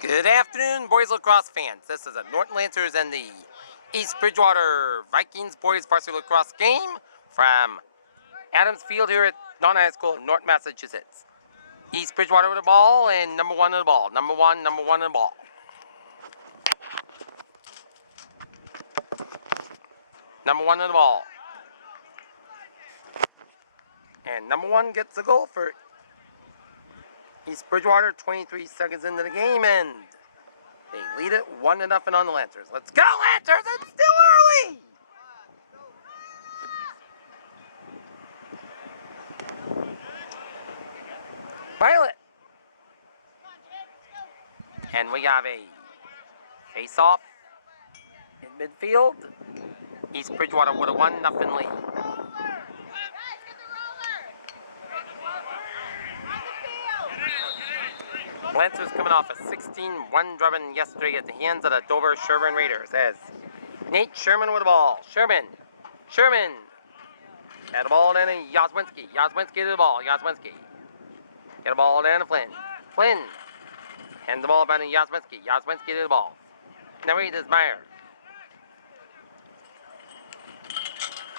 Good afternoon, boys lacrosse fans. This is a Norton Lancers and the East Bridgewater Vikings boys varsity lacrosse game from Adams Field here at Norton High School in Norton, Massachusetts. East Bridgewater with the ball and number one in the ball. Number one in the ball. Number one in the ball. And number one gets the goal for East Bridgewater, 23 seconds into the game, and they lead it 1-0 on the Lancers. Let's go, Lancers! It's still early! Violet! And we have a face-off in midfield. East Bridgewater with a 1-0 lead. Lancers coming off a 16-1 drubbing yesterday at the hands of the Dover Sherburne Raiders as Nate Sherman with the ball. Sherman. Had the ball down to Yazwinski. Yazwinski to the ball. Yazwinski. Get the ball down to Flynn. And the ball back to Yazwinski. Yazwinski to the ball. Now it is Meyer.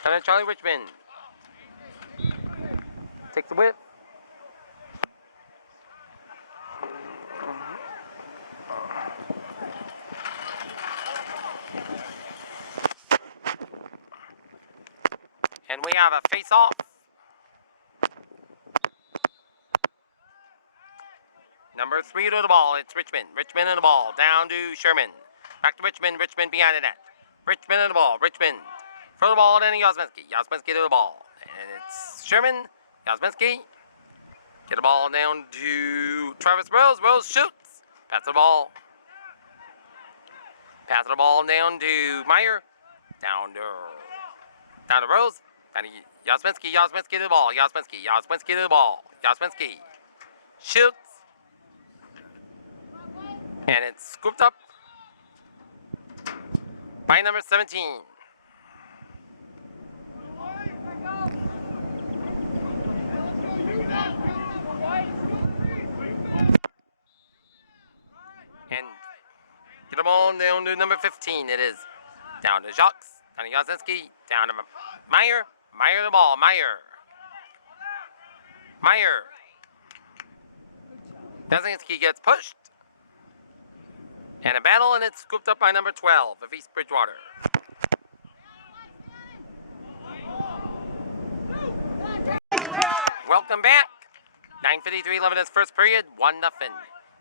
And then Charlie Richmond. Takes the whip. And we have a face-off. Number 3 to the ball. It's Richmond. Richmond in the ball. Down to Sherman. Back to Richmond. Richmond behind the net. Richmond in the ball. Richmond. For the ball, then to Yazminski. Yazminski to the ball. And it's Sherman. Yazminski. Get the ball down to Travis Rose. Rose shoots. Pass the ball. Pass the ball down to Meyer. Down to Rose. Down to Yazminski. Yazminski to the ball. Yazminski to the ball. Yazminski shoots. And it's scooped up by number 17. And get the ball down to number 15. It is down to Jacques. Down to Yazinski. Down to Meyer. Meyer the ball. Meyer. Yazinski gets pushed. And a battle, and it's scooped up by number 12 of East Bridgewater. Welcome back. 9:53 left in this first period. 1-0.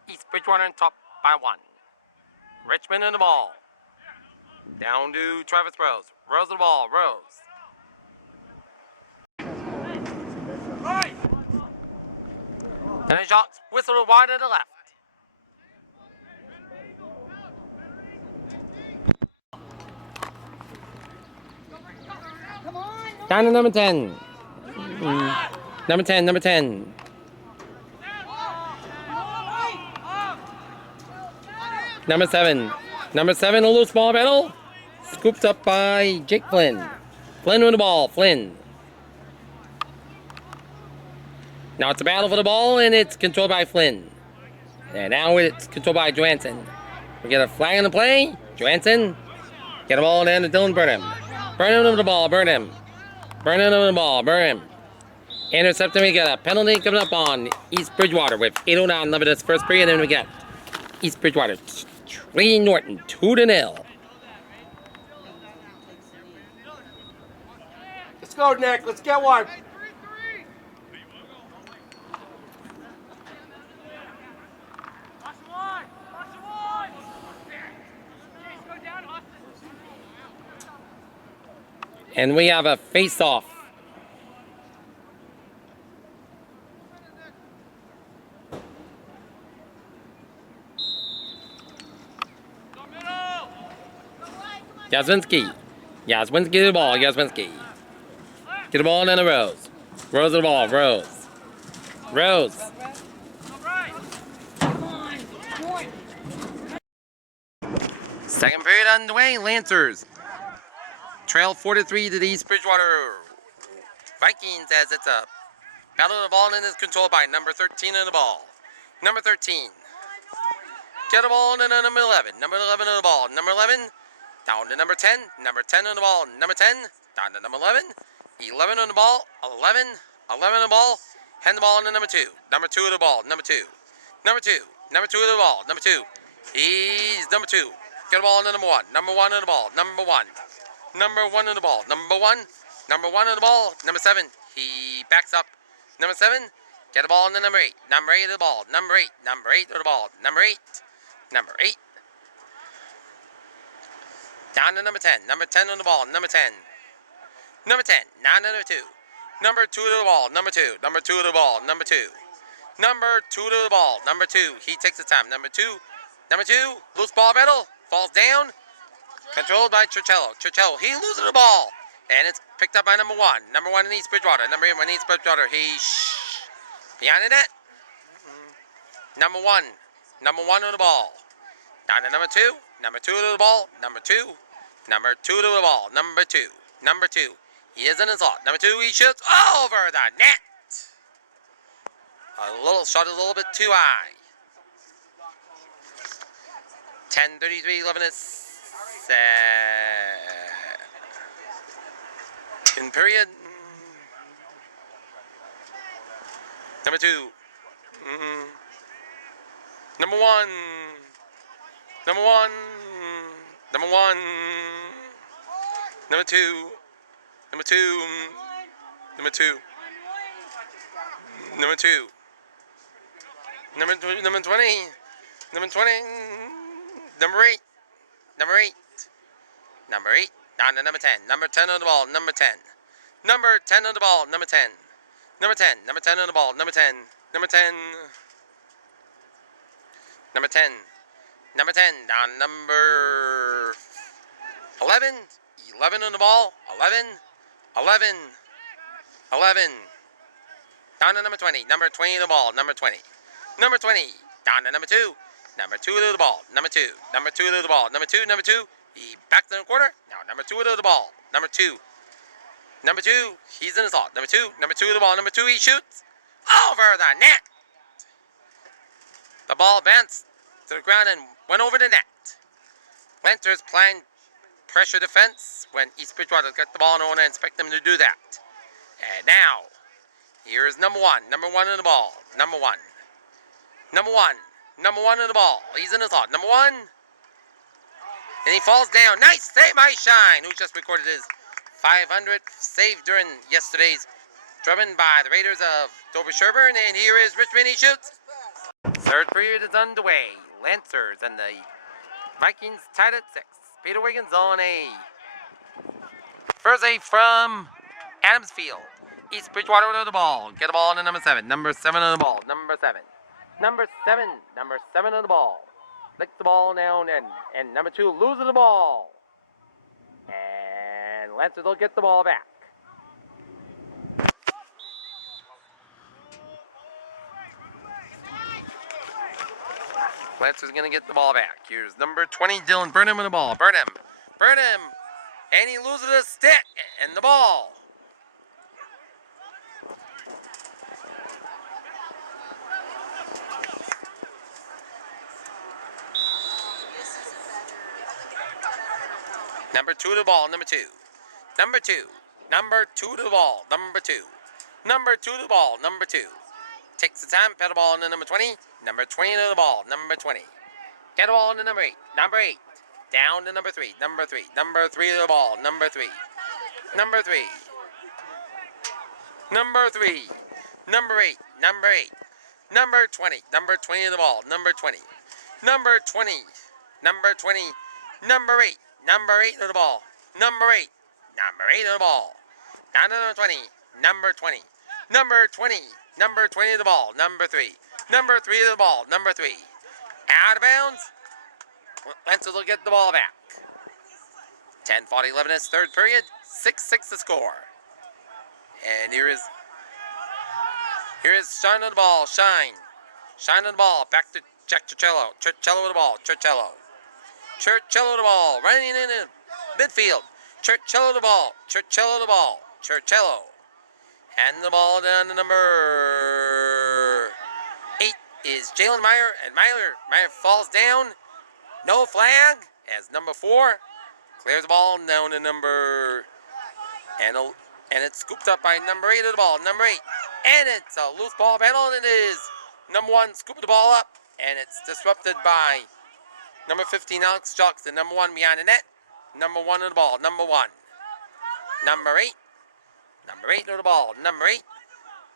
East Bridgewater on top by 1. Richmond in the ball. Down to Travis Rose. Rose of the ball. Rose. And Jacques whistled wide to the left. Down to number 10. Number 10. Number 7, a loose ball battle. Scooped up by Jake Flynn. Flynn with the ball. Flynn. Now it's a battle for the ball, and it's controlled by Flynn. And now it's controlled by Johansson. We get a flag on the play. Johansson. Get the ball down to Dylan Burnham. Burnham with the ball. Burnham with the ball. Burnham. Intercepting. We got a penalty coming up on East Bridgewater with 8:09 left in this first period. And then we got East Bridgewater 3, Norton 2-0. Let's go, Nick. Let's get one. And we have a face-off. Yazwinski to the ball. Yazwinski. Get the ball down to Rose. Rose to the ball. Rose. Second period underway. Lancers trail 4-3 to the East Bridgewater Vikings as it's a battle of the ball and is controlled by number 13 in the ball. Number 13. Get the ball to number 11. Number 11 on the ball. Number 11. Down to number 10. Number 10 on the ball. Number 10. Down to number 11. 11 on the ball. 11. 11 on the ball. Hand the ball to number 2. Number 2 on the ball. Number 2. Number 2. Number 2 on the ball. Number 2. He's number 2. Get the ball to number 1. Number 1 on the ball. Number 1. Number 1 on the ball. Number 1. Number 1 on the ball. Number 7. He backs up. Number 7. Get the ball to number 8. Number 8 on the ball. Number 8. Number 8 on the ball. Number 8. Number 8. Down to number 10. Number 10 on the ball. Number 10. Number 10. Down to number 2. Number 2 to the ball. Number 2. Number 2 to the ball. Number 2. Number 2 to the ball. Number 2. He takes the time. Number 2. Number 2. Loose ball battle. Falls down. Controlled by Churchello. Churchello. He loses the ball. And it's picked up by number 1. Number 1 in East Bridgewater. Number 1 in East Bridgewater. Behind the net. Number 1. Number 1 on the ball. Down to number 2. Number 2 to the ball. Number 2. Number 2 to the ball. Number 2. Number 2. He is in his slot. Number 2. He shoots over the net. A little shot is a little bit too high. 10:33. 11 is in period. Number 2. Number 1. Number 1. Number 1. Number 2. Number 2. Number 2. Number 2. Number 20. Number 20. Number 8. Number 8. Number 8. Down to number 10. Number 10 on the ball. Number 10. Number 10 on the ball. Number 10. Number 10. Number 10 on the ball. Number 10. Number 10. Number 10. Number 10. Down number 11. 11 on the ball. 11. 11. 11. Down to number 20. Number 20 on the ball. Number 20. Number 20. Down to number 2. Number 2 to the ball. Number 2. Number 2 to the ball. Number 2. Number 2. He back to the corner. Now number 2 to the ball. Number 2. Number 2. He's in his slot. Number 2. Number 2 to the ball. Number 2. He shoots over the net. The ball bounced to the ground and went over the net. Lancers playing pressure defense when East Bridgewater got the ball and I want to expect them to do that. And now, here is number 1. Number 1 on the ball. Number 1. Number 1. Number 1 on the ball. He's in his slot. Number 1. And he falls down. Nice save by Shine, who just recorded his 500th save during yesterday's drubbing by the Raiders of Dover Sherburne. And here is Richmond. He shoots. Third period is underway. Lancers and the Vikings tied at 6. Peter Wiggins on a first save from Adams Field. East Bridgewater with the ball. Get the ball to number 7. Number 7 on the ball. Number 7. Number 7. Number 7 on the ball. Licks the ball down and number 2 loses the ball. And Lancers will get the ball back. Lancers going to get the ball back. Here's number 20, Dylan Burnham with the ball. Burnham. And he loses a stick and the ball. Number 2 to the ball, number 2. Number 2. Number 2 to the ball, number 2. Number 2 to the ball, number 2. Takes the time, pedal ball into number 20. Number 20 to the ball, number 20. Get the ball into number 8. Number 8. Down to number 3. Number 3. Number 3 to the ball, number 3. Number 3. Number 3. Number 8. Number 8. Number 20. Number 20 to the ball, number 20. Number 20. Number 20. Number 8. Number 8 to the ball. Number 8. Number 8 to the ball. Down to number 20. Number 20. Number 20. Number 20 to the ball. Number 3. Number 3 to the ball. Number 3. Out of bounds. Lancers will get the ball back. 10:40, 11 is third period. 6-6 the score. And here is Shine on the ball. Shine on the ball. Back to Churchello. Churchello with the ball. Churchello the ball, running in midfield. Churchello the ball. Churchello. And the ball down to number 8 is Jalen Meyer, and Meyer falls down. No flag as number 4 clears the ball down to number, and it's scooped up by number 8 of the ball. Number 8, and it's a loose ball battle, and it is number 1 scooping the ball up, and it's disrupted by number 15 Alex Jocks, the number 1 behind the net. Number 1 of the ball. Number 1. Number 8. Number 8 of the ball. Number 8.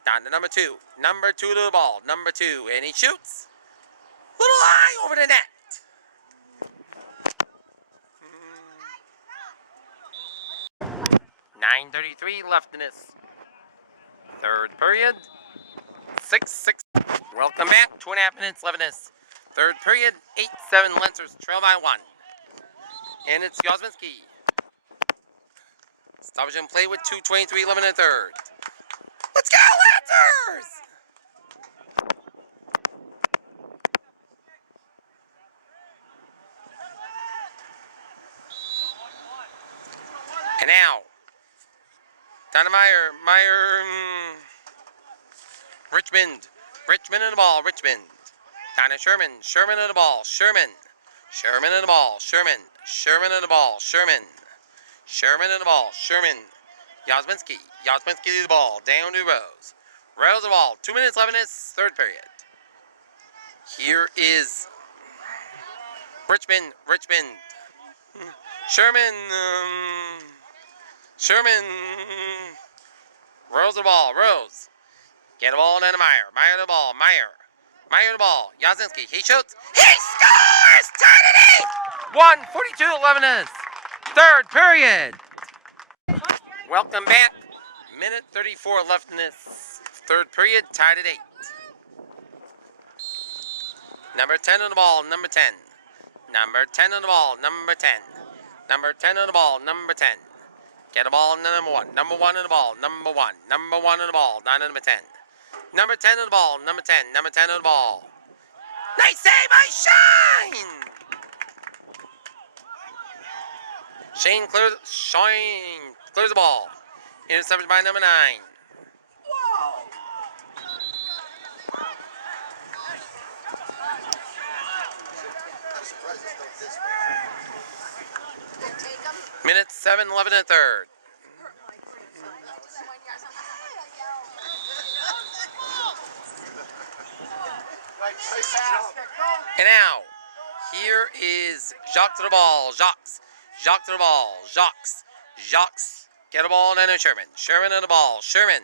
Down to number 2. Number 2 to the ball. Number 2. And he shoots. Little high over the net. .9:33 left in this third period. 6-6. Welcome back. 2.5 minutes left in this third period. 8-7 Lancers trail by 1. And it's Yosminski. Stoppage play with 2:23 left in the third. Let's go, Lancers! And now, down to Meyer. Richmond in the ball. Richmond. Down to Sherman in the ball. Sherman in the ball. Sherman in the ball. Sherman in the ball. Sherman. Yosminski to the ball. Down to Rose. Rose the ball. 2 minutes left in this third period. Here is Richmond. Sherman. Rose the ball. Rose. Get the ball down to Meyer. Meyer the ball. Meyer the ball. Yosminski. He shoots. He scores! Tied at 8! 1:42 left in this third period. Welcome back. Minute 34 left in this third period. Tied at 8. Number 10 on the ball. Number 10. Number 10 on the ball. Number 10. Number 10 on the ball. Number 10. Get the ball to number 1. Number 1 on the ball. Number 1. Number 1 on the ball. Down to number 10. Number 10 on the ball. Number 10. Number 10 on the ball. Nice save by Shine! Shane clears the ball. Intercepted by number 9. Minute 7, 11 and a third. And now, here is Jacques to the ball. Jacques to the ball. Jacques. Get the ball down to Sherman. Sherman on the ball. Sherman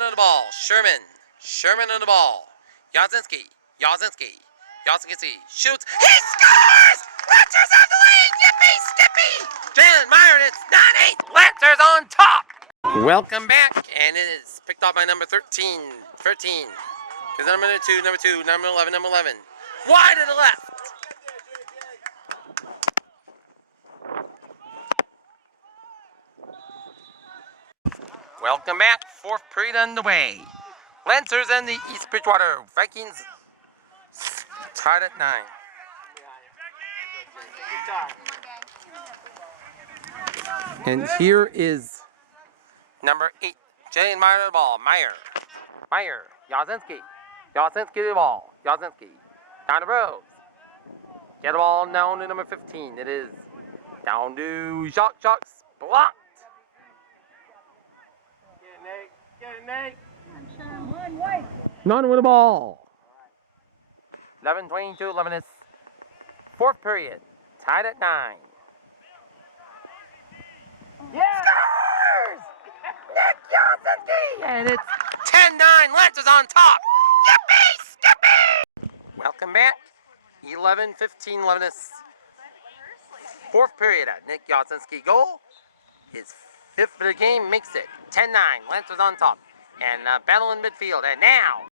on the ball. Sherman on the ball. Yosminski. Shoots. He scores! Lancers on the lead! Yippee skippy! Jalen Meyer, and it's 9-8. Lancers on top! Welcome back, and it is picked up by number 13. Because number 2, number 11. Wide to the left. Welcome back. Fourth period underway. Lancers and the East Bridgewater Vikings tied at 9. And here is number 8, Jalen Meyer to the ball. Meyer. Yosminski to the ball. Yosminski. Down to Rose. Get the ball down to number 15. It is down to Jacques. Blocked. Get it, Nate. None with the ball. 11:22, 11 is fourth period. Tied at 9. Yeah! Scores! Nick Yosminski! And it's 10-9. Lancers on top. Yippee skippy! Welcome back. 11:15, 11 is fourth period. Nick Yosminski goal. His fifth for the game makes it 10-9. Lancers on top. And battle in midfield. And now